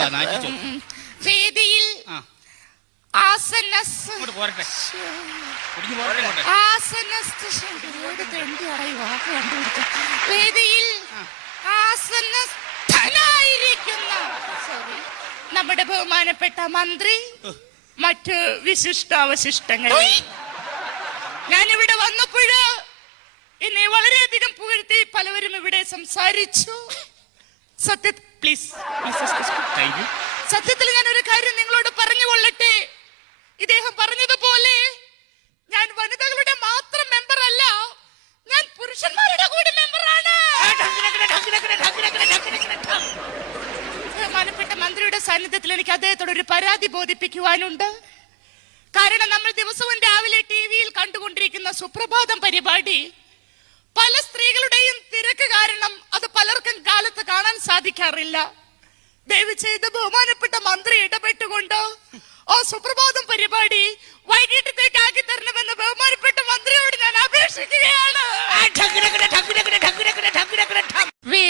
ധനായിരിക്കും. വേദിയിൽ വേദിയിൽ ആസന്നസ്ഥനായിരിക്കുന്ന നമ്മുടെ ബഹുമാനപ്പെട്ട മന്ത്രി, മറ്റ് വിശിഷ്ടാവശിഷ്ടങ്ങൾ. ഞാനിവിടെ വന്നപ്പോഴ് എന്നെ വളരെയധികം പുകഴ്ത്തി പലവരും ഇവിടെ സംസാരിച്ചു. സത്യത്തിൽ ഞാൻ ഒരു കാര്യം നിങ്ങളോട് പറഞ്ഞു കൊള്ളട്ടെ. ഇദ്ദേഹം പറഞ്ഞതുപോലെ ഞാൻ വനിതകളുടെ മാത്രം മെമ്പർ അല്ല, ഞാൻ പുരുഷന്മാരുടെ കൂടി മെമ്പറാണ്. ബഹുമാനപ്പെട്ട മന്ത്രിയുടെ സാന്നിധ്യത്തിൽ എനിക്ക് അദ്ദേഹത്തോട് ഒരു പരാതി ബോധിപ്പിക്കുവാനുണ്ട്. കാരണം നമ്മൾ ദിവസവും രാവിലെ ടിവിയിൽ കണ്ടുകൊണ്ടിരിക്കുന്ന സുപ്രഭാതം പരിപാടി പല സ്ത്രീകളുടെയും തിരക്ക് കാരണം അത് പലർക്കും കാലത്ത് കാണാൻ സാധിക്കാറില്ല. ദയവ് ചെയ്ത് ബഹുമാനപ്പെട്ട മന്ത്രി ഇടപെട്ടുകൊണ്ട് ആ സുപ്രഭാതം പരിപാടി വൈകിട്ടത്തേക്ക് ആക്കി തരണമെന്ന് ബഹുമാനപ്പെട്ട മന്ത്രിയോട് ഞാൻ അപേക്ഷിക്കുകയാണ്.